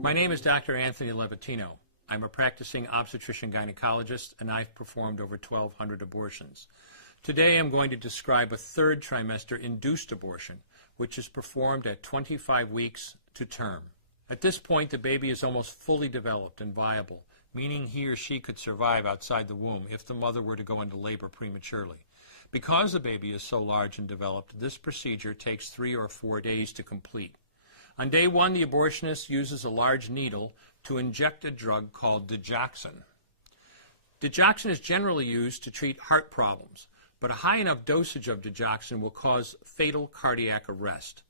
My name is Dr. Anthony Levatino. I'm a practicing obstetrician-gynecologist, and I've performed over 1,200 abortions. Today I'm going to describe a third trimester induced abortion, which is performed at 25 weeks to term. At this point, the baby is almost fully developed and viable, meaning he or she could survive outside the womb if the mother were to go into labor prematurely. Because the baby is so large and developed, this procedure takes 3 or 4 days to complete. On day 1, the abortionist uses a large needle to inject a drug called digoxin. Digoxin is generally used to treat heart problems, but a high enough dosage of digoxin will cause fatal cardiac arrest.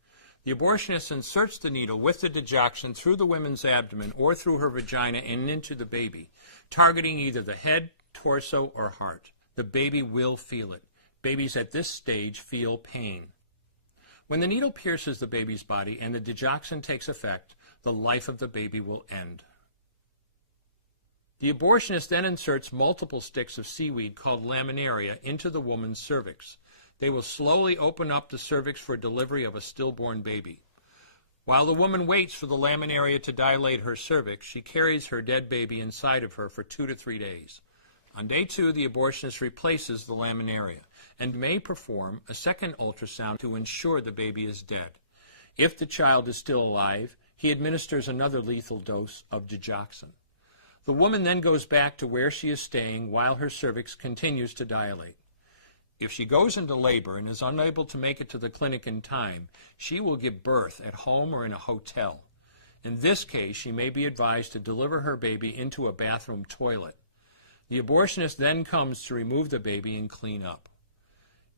The abortionist inserts the needle with the digoxin through the woman's abdomen or through her vagina and into the baby, targeting either the head, torso, or heart. The baby will feel it. Babies at this stage feel pain. When the needle pierces the baby's body and the digoxin takes effect, the life of the baby will end. The abortionist then inserts multiple sticks of seaweed called laminaria into the woman's cervix. They will slowly open up the cervix for delivery of a stillborn baby. While the woman waits for the laminaria to dilate her cervix, she carries her dead baby inside of her for 2 to 3 days. On day 2, the abortionist replaces the laminaria and may perform a second ultrasound to ensure the baby is dead. If the child is still alive, he administers another lethal dose of digoxin. The woman then goes back to where she is staying while her cervix continues to dilate. If she goes into labor and is unable to make it to the clinic in time, she will give birth at home or in a hotel. In this case, she may be advised to deliver her baby into a bathroom toilet. The abortionist then comes to remove the baby and clean up.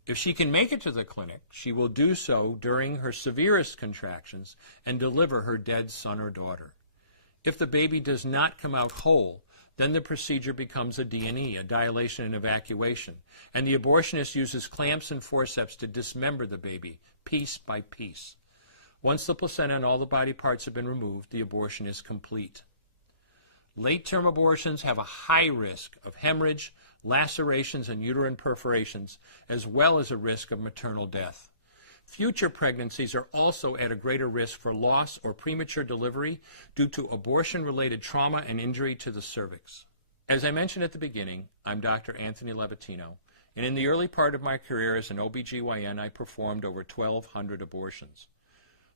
If she can make it to the clinic, she will do so during her severest contractions and deliver her dead son or daughter. If the baby does not come out whole, then the procedure becomes a D&E, a dilation and evacuation, and the abortionist uses clamps and forceps to dismember the baby, piece by piece. Once the placenta and all the body parts have been removed, the abortion is complete. Late-term abortions have a high risk of hemorrhage, lacerations, and uterine perforations, as well as a risk of maternal death. Future pregnancies are also at a greater risk for loss or premature delivery due to abortion-related trauma and injury to the cervix. As I mentioned at the beginning, I'm Dr. Anthony Levatino, and in the early part of my career as an OBGYN, I performed over 1,200 abortions.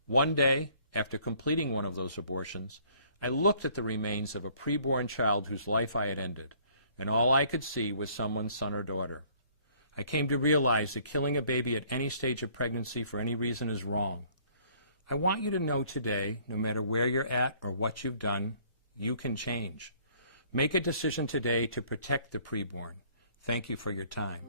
One day, after completing one of those abortions, I looked at the remains of a preborn child whose life I had ended, and all I could see was someone's son or daughter. I came to realize that killing a baby at any stage of pregnancy for any reason is wrong. I want you to know today, no matter where you're at or what you've done, you can change. Make a decision today to protect the preborn. Thank you for your time.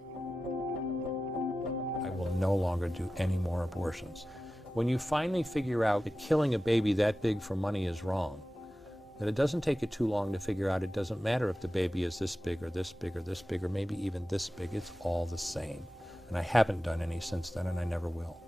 I will no longer do any more abortions. When you finally figure out that killing a baby that big for money is wrong, that it doesn't take you too long to figure out it doesn't matter if the baby is this big or this big or this big or maybe even this big, it's all the same. And I haven't done any since then, and I never will.